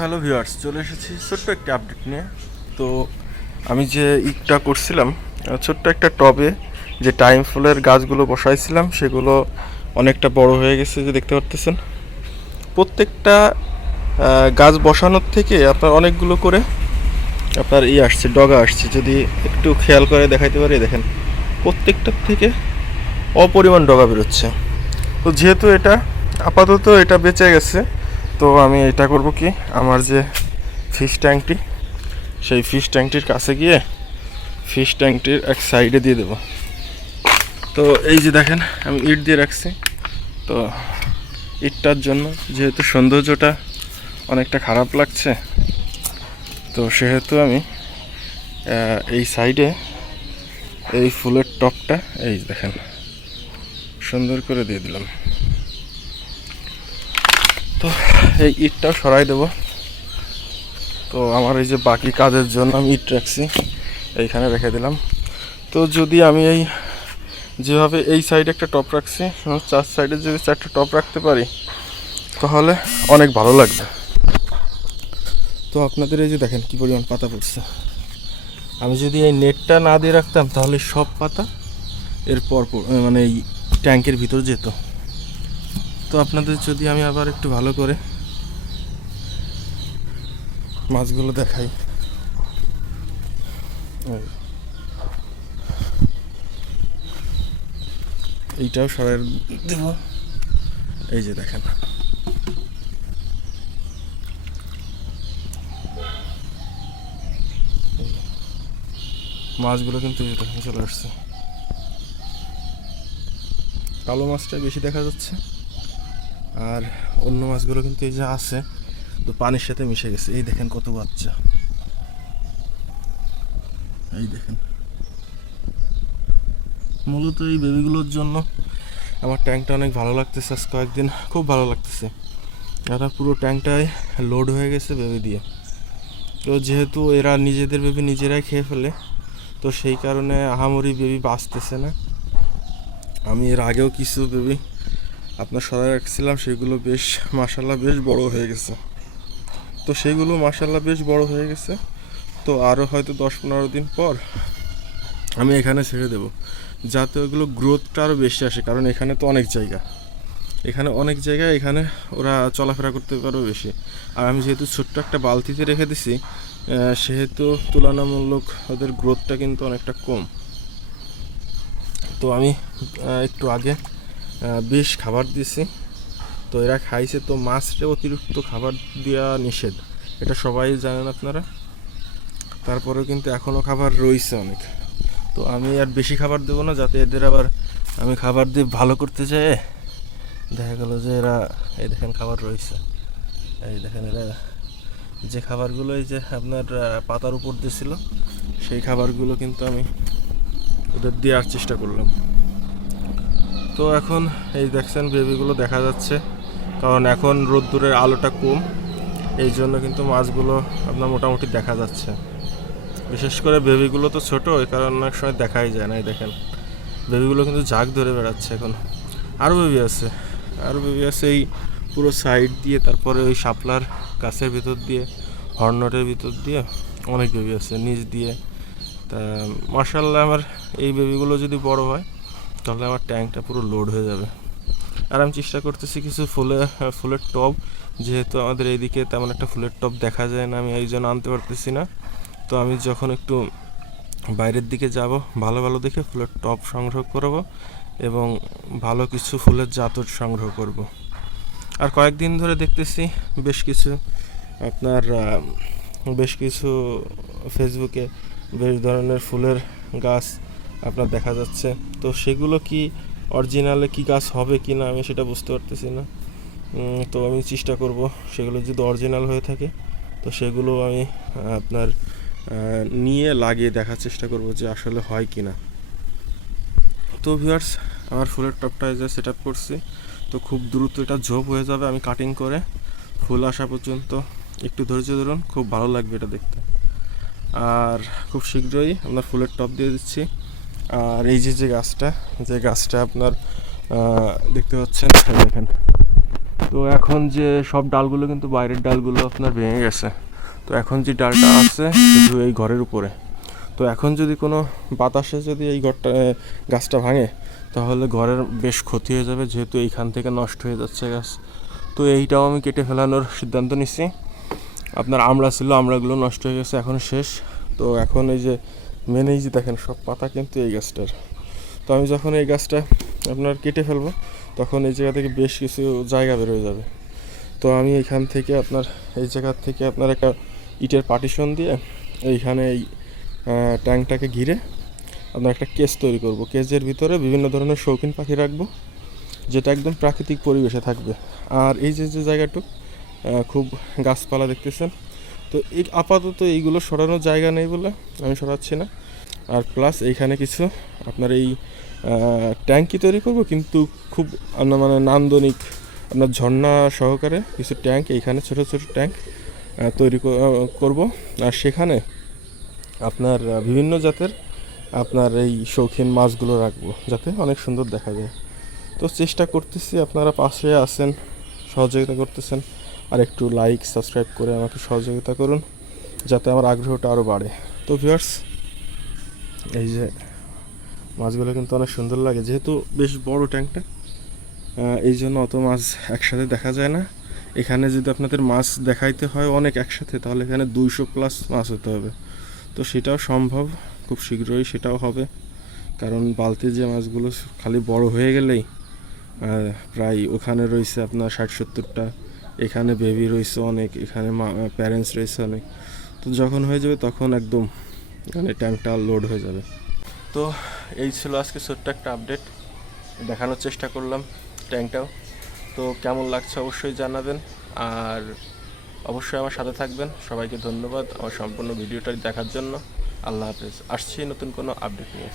Hello viewers চলে এসেছি ছোট্ট একটা আপডেট নিয়ে। তো আমি যে ইটটা করছিলাম ছোট্ট একটা টবে যে টাইম ফুলের গাছগুলো বসাইছিলাম, সেগুলো অনেকটা বড় হয়ে গেছে, যে দেখতে পারতেছেন। প্রত্যেকটা গাছ বসানোর থেকে আপনার অনেকগুলো করে আপনার ই আসছে, ডগা আসছে। যদি একটু খেয়াল করে দেখাইতে পারি, দেখেন, প্রত্যেকটার থেকে অপরিমাণ ডগা বেরোচ্ছে। তো যেহেতু এটা আপাতত এটা বেঁচে গেছে তো আমি এটা করব কি? আমার যে ফিশ ট্যাঙ্কটি সেই ফিশ ট্যাঙ্কটির কাছে গিয়ে ফিশ ট্যাঙ্কটির এক সাইডে দিয়ে দেবো। তো এই যে দেখেন, আমি ইট দিয়ে রাখছি। তো ইটটার জন্য যেহেতু সৌন্দর্যটা অনেকটা খারাপ লাগছে, তো সেহেতু আমি এই সাইডে এই ফুলের টপটা, এই দেখেন, সুন্দর করে দিয়ে দিলাম। তো এই ইটটাও সরাই দেব। তো আমার এই যে বাকি কাজের জন্য আমি ইট রাখছি, এইখানে রেখে দিলাম। তো যদি আমি এই যেভাবে এই সাইডে একটা টপ রাখছি চার সাইডে যদি চারটা টপ রাখতে পারি, তাহলে অনেক ভালো লাগবে। তো আপনাদের এই যে দেখেন কি পরিমাণ পাতা পড়ছে। আমি যদি এই নেটটা না দিয়ে রাখতাম, তাহলে সব পাতা এরপর মানে এই ট্যাঙ্কের ভিতর যেত। তো আপনাদের যদি আমি আবার একটু ভালো করে মাছগুলো দেখাই এই। এইটাও সরাই দেব এই যে দেখেন। মাছগুলো কিন্তু দেখেন চলে আসছে কালো মাছটা বেশি দেখা যাচ্ছে আর অন্য মাছগুলো কিন্তু এই যে আছে, তো পানির সাথে মিশে গেছে। এই দেখেন কত বাচ্চা। এই দেখেন। মূলত এই বেবিগুলোর জন্য আমার ট্যাঙ্কটা অনেক ভালো লাগতেছে আজ কয়েকদিন। খুব ভালো লাগতেছে। এরা পুরো ট্যাঙ্কটায় লোড হয়ে গেছে বেবি দিয়ে। তো যেহেতু এরা নিজেদের বেবি নিজেরাই খেয়ে ফেলে, তো সেই কারণে আহামরি বেবি বাঁচতেছে না। আমি এর আগেও কিছু বেবি আপনার সরাই রাখছিলাম সেগুলো বেশ মাসাল্লাহ বেশ বড় হয়ে গেছে। তো সেগুলো মাসাল্লাহ বেশ বড় হয়ে গেছে। তো আরও হয়তো দশ পনেরো দিন পর আমি এখানে ছেড়ে দেব। যাতে ওগুলো গ্রোথটা আরও বেশি আসে, কারণ এখানে তো অনেক জায়গা। এখানে অনেক জায়গা এখানে ওরা চলাফেরা করতে পারবে বেশি। আর আমি যেহেতু ছোট্ট একটা বালতিতে রেখে দিছি সেহেতু তুলনামূলক ওদের গ্রোথটা কিন্তু অনেকটা কম। তো আমি একটু আগে বেশ খাবার দিয়েছি তো এরা খাইছে, তো মাছটা অতিরিক্ত খাবার দেওয়া নিষেধ। এটা সবাই জানেন আপনারা? তারপরেও কিন্তু এখনও খাবার রয়েছে অনেক। তো আমি আর বেশি খাবার দেবো না, যাতে এদের আবার আমি খাবার দিয়ে ভালো করতে চাই দেখা গেল যে এরা, এই দেখেন খাবার রয়েছে। এই দেখেন এরা, যে খাবারগুলো এই যে আপনার পাতার উপর দিয়েছিল, সেই খাবারগুলো কিন্তু আমি ওদের দেওয়ার চেষ্টা করলাম। তো এখন এই দেখছেন বেবিগুলো দেখা যাচ্ছে। কারণ এখন রোদ্দুরের আলোটা কম, এই জন্য কিন্তু মাছগুলো আপনার মোটামুটি দেখা যাচ্ছে। বিশেষ করে বেবিগুলো তো ছোটো ওই কারণে অনেক সময় দেখাই যায় না, এই দেখেন। বেবিগুলো কিন্তু জাগ ধরে বেড়াচ্ছে এখন। আরও বেবি আছে, আরও বেবি আছে এই পুরো সাইড দিয়ে, তারপরে ওই শাপলার গাছের ভিতর দিয়ে, হর্নটের ভিতর দিয়ে অনেক বেবি আছে, নিচ দিয়ে। তা মার্শাল্লাহ আমার এই বেবিগুলো যদি বড় হয় তাহলে আমার ট্যাঙ্কটা পুরো লোড হয়ে যাবে। আর আমি চেষ্টা করতেছি কিছু ফুলে ফুলের টব। যেহেতু আমাদের এইদিকে তেমন একটা ফুলের টব দেখা যায় না, আমি এই জন্য আনতে পারতেছি না। তো আমি যখন একটু বাইরের দিকে যাব, ভালো ভালো দেখে ফুলের টব সংগ্রহ করব এবং ভালো কিছু ফুলের জাতর সংগ্রহ করব। আর কয়েকদিন ধরে দেখতেছি বেশ কিছু আপনার বেশ কিছু ফেসবুকে বেশ ধরনের ফুলের গাছ আপনার দেখা যাচ্ছে। তো সেগুলো কি অরিজিনালে কি গাছ হবে কি না, আমি সেটা বুঝতে পারতেছি না। তো আমি চেষ্টা করব সেগুলো যদি অরিজিনাল হয়ে থাকে, তো সেগুলো আমি আপনার নিয়ে লাগিয়ে দেখার চেষ্টা করব যে আসলে হয় কি না। তো ভিউয়ার্স আমার ফুলের টপটা যে সেট আপ করছি। তো খুব দ্রুত এটা ঝোপ হয়ে যাবে আমি কাটিং করে ফুল আসা পর্যন্ত। একটু ধৈর্য ধরুন, খুব ভালো লাগবে এটা দেখতে। আর খুব শীঘ্রই আপনার ফুলের টপ দিয়ে দিচ্ছি। আর এই যে যে গাছটা যে গাছটা আপনার দেখতে পাচ্ছেন দেখেন। তো এখন যে সব ডালগুলো কিন্তু বাইরের ডালগুলো আপনার ভেঙে গেছে। তো এখন যে ডালটা আছে, শুধু এই ঘরের উপরে। তো এখন যদি কোনো বাতাসে যদি এই ঘরটা গাছটা ভাঙে, তাহলে ঘরের বেশ ক্ষতি হয়ে যাবে, যেহেতু এইখান থেকে নষ্ট হয়ে যাচ্ছে গাছ। তো এইটাও আমি কেটে ফেলানোর সিদ্ধান্ত নিচ্ছি আপনার আমড়া ছিল, আমড়াগুলো নষ্ট হয়ে গেছে, এখন শেষ। তো এখন এই যে মেন যে দেখেন, সব পাতা কিন্তু এই গাছটার। তো আমি যখন এই গাছটা আপনার কেটে ফেলব, তখন এই জায়গা থেকে বেশ কিছু জায়গা বের হয়ে যাবে। তো আমি এখান থেকে আপনার, এই জায়গা থেকে আপনার একটা ইটের পার্টিশন দিয়ে এইখানে এই ট্যাঙ্কটাকে ঘিরে আপনার একটা কেস তৈরি করব। কেজের ভিতরে বিভিন্ন ধরনের শৌখিন পাখি রাখব, যেটা একদম প্রাকৃতিক পরিবেশে থাকবে। আর এই যে যে জায়গাটুক খুব গাছপালা দেখতেছেন তো এই আপাতত এইগুলো সরানোর জায়গা নেই বলে আমি সরাচ্ছি না। আর প্লাস এইখানে কিছু আপনার এই ট্যাঙ্কি তৈরি করব কিন্তু খুব মানে নান্দনিক আপনার ঝর্ণা সহকারে কিছু ট্যাঙ্ক, এইখানে ছোট ছোট ট্যাঙ্ক তৈরি করব। আর সেখানে আপনার বিভিন্ন জাতের আপনার এই শৌখিন মাছগুলো রাখব যাতে অনেক সুন্দর দেখা যায়। তো চেষ্টা করতেছি আপনারা পাশে আছেন, সহযোগিতা করতেছেন। আর একটু লাইক সাবস্ক্রাইব করে আমাকে সহযোগিতা করুন, যাতে আমার আগ্রহটা আরও বাড়ে। তো ভিউয়ার্স এই যে মাছগুলো কিন্তু অনেক সুন্দর লাগে। যেহেতু বেশ বড় ট্যাঙ্কটা এই জন্য অত মাছ একসাথে দেখা যায় না। এখানে যদি আপনাদের মাছ দেখাইতে হয় অনেক একসাথে, তাহলে এখানে দুইশো প্লাস মাছ হতে হবে। তো সেটাও সম্ভব, খুব শীঘ্রই সেটাও হবে। কারণ বালতি যে মাছগুলো খালি বড় হয়ে গেলেই প্রায় ওখানে রয়েছে আপনার ষাট সত্তরটা এখানে বেবি রয়েছে অনেক, এখানে প্যারেন্টস রয়েছে অনেক। তো যখন হয়ে যাবে তখন একদম মানে ট্যাঙ্কটা লোড হয়ে যাবে। তো এই ছিল আজকে ছোট্ট একটা আপডেট দেখানোর চেষ্টা করলাম ট্যাঙ্কটাও তো কেমন লাগছে অবশ্যই জানাবেন। আর অবশ্যই আমার সাথে থাকবেন। সবাইকে ধন্যবাদ আমার সম্পূর্ণ ভিডিওটা দেখার জন্য। আল্লাহ হাফেজ। আসছি নতুন কোনো আপডেট নিয়ে।